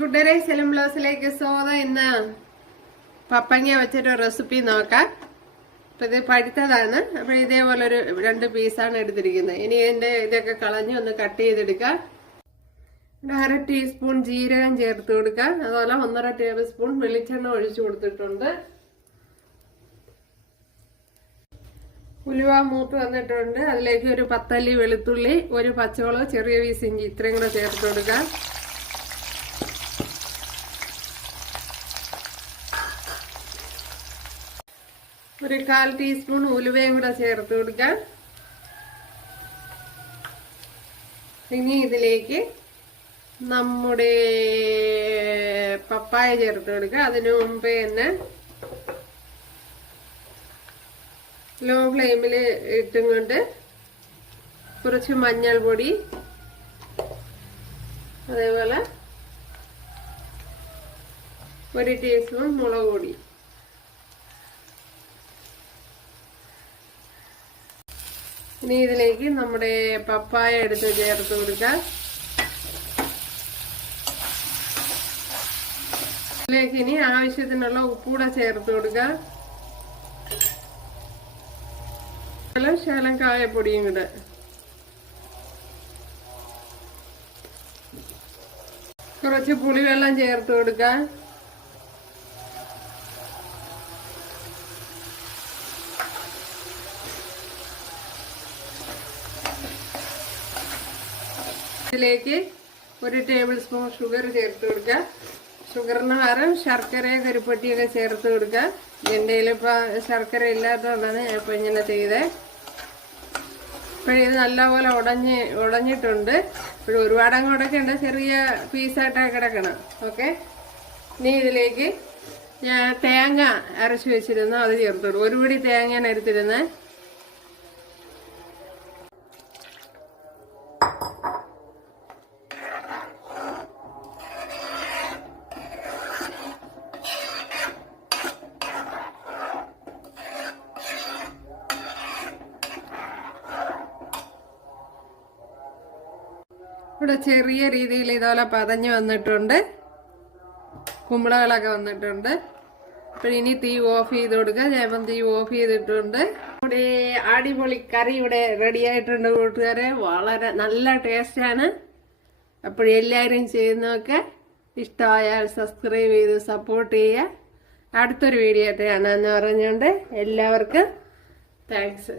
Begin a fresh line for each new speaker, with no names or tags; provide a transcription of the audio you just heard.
കൂട്ടുകാരെ സെലം ബ്ലൗസിലേക്ക് സ്വാഗതം ഇന്ന് പപ്പങ്ങ വെച്ചിട്ട് റെസിപ്പി നോക്കാം. അപ്പൊ ഇത് പഴുത്തതാണ്. അപ്പൊ ഇതേപോലെ ഒരു രണ്ട് പീസാണ് എടുത്തിരിക്കുന്നത്. ഇനി എന്റെ ഇതൊക്കെ കളഞ്ഞ് ഒന്ന് കട്ട് ചെയ്തെടുക്കാം. അര ടീസ്പൂൺ ജീരകം ചേർത്ത് കൊടുക്കാം. അതുപോലെ ഒന്നര ടേബിൾ സ്പൂൺ വെളിച്ചെണ്ണ ഒഴിച്ചു കൊടുത്തിട്ടുണ്ട്. ഉലുവ മൂത്ത് വന്നിട്ടുണ്ട്. അതിലേക്ക് ഒരു പത്തല്ലി വെളുത്തുള്ളി ഒരു പച്ചമുളക് ചെറിയ പീസ് ഇഞ്ചി ഇത്രയും കൂടെ ചേർത്ത് കൊടുക്കാം. ഒരു കാൽ ടീസ്പൂൺ ഉലുവയും കൂടെ ചേർത്ത് കൊടുക്കാം. ഇനി ഇതിലേക്ക് നമ്മുടെ പപ്പായ ചേർത്ത് കൊടുക്കുക അതിനു മുമ്പേ തന്നെ ലോ ഫ്ലെയിമിൽ ഇട്ടും കൊണ്ട് കുറച്ച് മഞ്ഞൾപ്പൊടി അതേപോലെ ഒരു ടീസ്പൂൺ മുളക് പൊടി. ഇനി ഇതിലേക്ക് നമ്മുടെ പപ്പായ എടുത്ത് ചേർത്ത് കൊടുക്കാം. ഇതിലേക്ക് ഇനി ആവശ്യത്തിനുള്ള ഉപ്പൂടെ ചേർത്ത് കൊടുക്കാം. ശകലം കായപ്പൊടിയും കൂടെ. കുറച്ച് പുളിവെള്ളം ചേർത്ത് കൊടുക്കാം. ഇതിലേക്ക് ഒരു ടേബിൾ സ്പൂൺ ഷുഗർ ചേർത്ത് കൊടുക്കുക. ഷുഗറിന് പകരം ശർക്കരയോ കരിപ്പട്ടിയൊക്കെ ചേർത്ത് കൊടുക്കുക. എന്റെ കയ്യിലിപ്പോൾ ശർക്കര ഇല്ലാത്തതുകൊണ്ടാണ് ഇപ്പോൾ ഇങ്ങനെ ചെയ്തത് ഇപ്പോഴിത് നല്ലപോലെ ഉടഞ്ഞ് ഉടഞ്ഞിട്ടുണ്ട്. ഇപ്പോഴും ഒരുപാട് അങ്ങ് ഉണ്ട് ചെറിയ പീസായിട്ടൊക്കെ കിടക്കണം. ഓക്കെ? ഇനി ഇതിലേക്ക് തേങ്ങ അരച്ച് വെച്ചിരുന്നു അത് ചേർത്തോളൂ ഒരു പിടി തേങ്ങയാണ് എടുത്തിരുന്നത്. ഇവിടെ ചെറിയ രീതിയിൽ ഇതുപോലെ പതഞ്ഞ് വന്നിട്ടുണ്ട്. കുമ്പളകളൊക്കെ വന്നിട്ടുണ്ട്. അപ്പോൾ ഇനി തീ ഓഫ് ചെയ്ത് കൊടുക്കുക. ഞാൻ തീ ഓഫ് ചെയ്തിട്ടുണ്ട്. ഇവിടെ അടിപൊളി കറി ഇവിടെ റെഡി ആയിട്ടുണ്ട് കൂട്ടുകാരെ. വളരെ നല്ല ടേസ്റ്റാണ് അപ്പോൾ എല്ലാവരും ചെയ്യുന്നതൊക്കെ ഇഷ്ടമായാൽ സബ്സ്ക്രൈബ് ചെയ്ത് സപ്പോർട്ട് ചെയ്യുക. അടുത്തൊരു വീഡിയോ ആയിട്ട് കാണാമെന്ന് പറഞ്ഞുകൊണ്ട് എല്ലാവർക്കും താങ്ക്സ്